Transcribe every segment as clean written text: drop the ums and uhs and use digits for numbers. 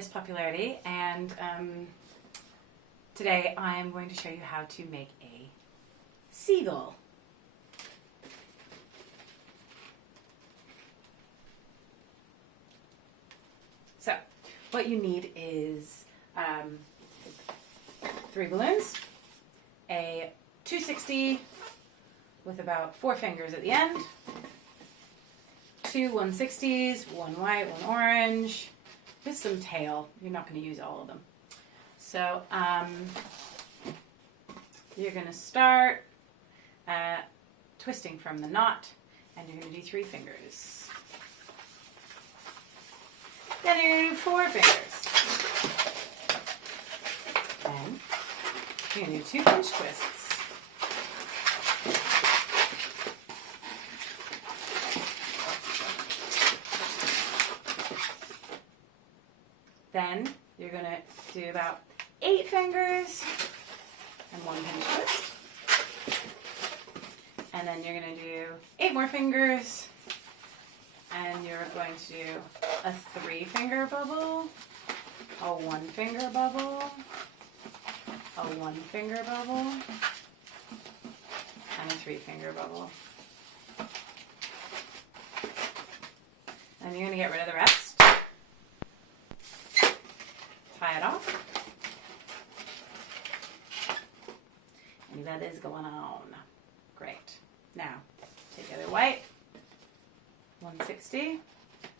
Miss Popularity, and today I am going to show you how to make a seagull. So, what you need is 3 balloons, a 260 with about 4 fingers at the end, 2 160s, 1 white, 1 orange, with some tail. You're not going to use all of them. So you're going to start twisting from the knot, and you're going to do 3 fingers. Then you're going to do 4 fingers. Then you're going to do 2 pinch twists. Then you're going to do about 8 fingers and 1 pinch twist. And then you're going to do 8 more fingers, and you're going to do a 3-finger bubble, a 1-finger bubble, a 1-finger bubble, and a 3-finger bubble. And you're going to get rid of the rest. Tie it off. And that is going on. Great. Now, take the other white, 160,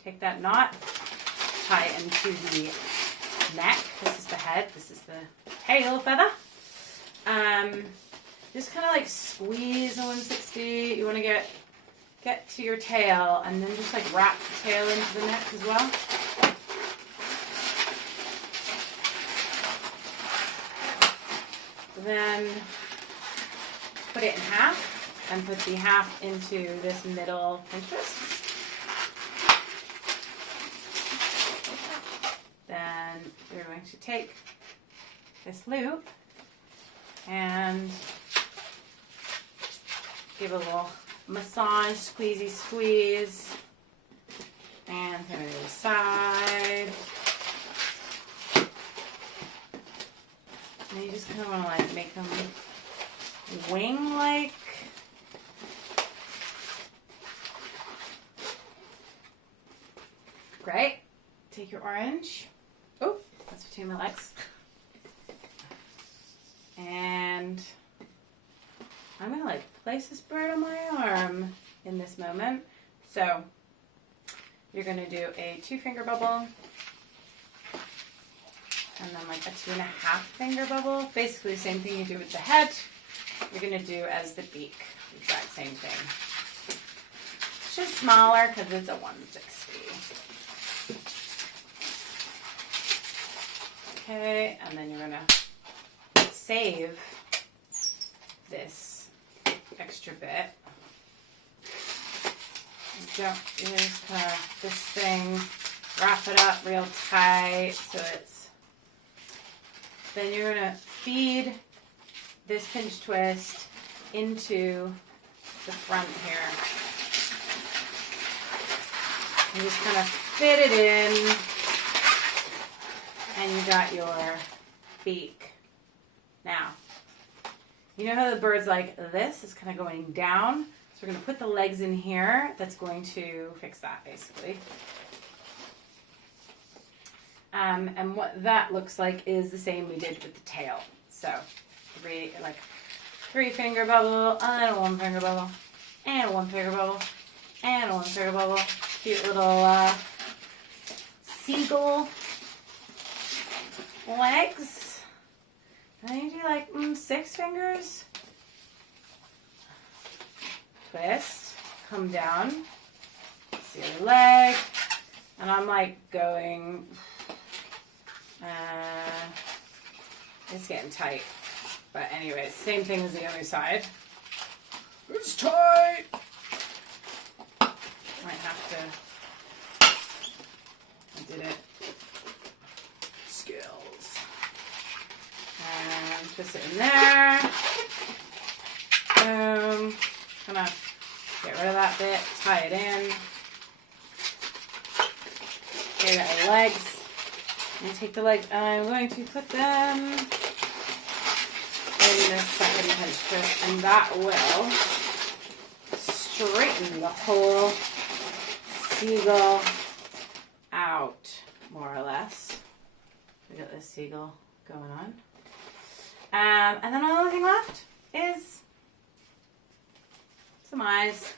take that knot, tie it into the neck. This is the head, this is the tail feather. Just kind of like squeeze the 160. You want to get to your tail, and then just like wrap the tail into the neck as well. Then put it in half and put the half into this middle pinch twist. Then you're going to take this loop and give a little massage, squeezy squeeze, and to the other side. And you just kind of want to like make them wing-like. Great. Take your orange. Oh, that's between my legs. And I'm going to like place this bird on my arm in this moment. So you're going to do a 2-finger bubble. And then like a 2.5-finger bubble. Basically the same thing you do with the head, you're going to do as the beak. Exact same thing. It's just smaller because it's a 160. Okay, and then you're going to save this extra bit. You just kind of this thing, wrap it up real tight so it's. Then you're going to feed this pinch twist into the front here. You just kind of fit it in, and you got your beak. Now, you know how the bird's like this? It's kind of going down. So we're going to put the legs in here. That's going to fix that, basically. And what that looks like is the same we did with the tail. So, 3-finger bubble, and a 1-finger bubble, and a 1-finger bubble, and a 1-finger bubble. Cute little seagull legs. And then you do like 6 fingers. Twist, come down, see the other leg, and I'm like going. It's getting tight. But anyways, same thing as the other side. It's tight! Might have to. I did it. Skills. And twist it in there. Boom. Kind of get rid of that bit, tie it in. Here you got your legs. And take the legs, and I'm going to put them in this second pinch twist, and that will straighten the whole seagull out, more or less. We got this seagull going on. And then the only thing left is some eyes.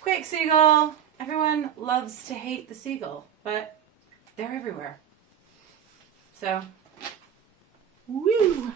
Quick seagull. Everyone loves to hate the seagull, but they're everywhere. So, woo!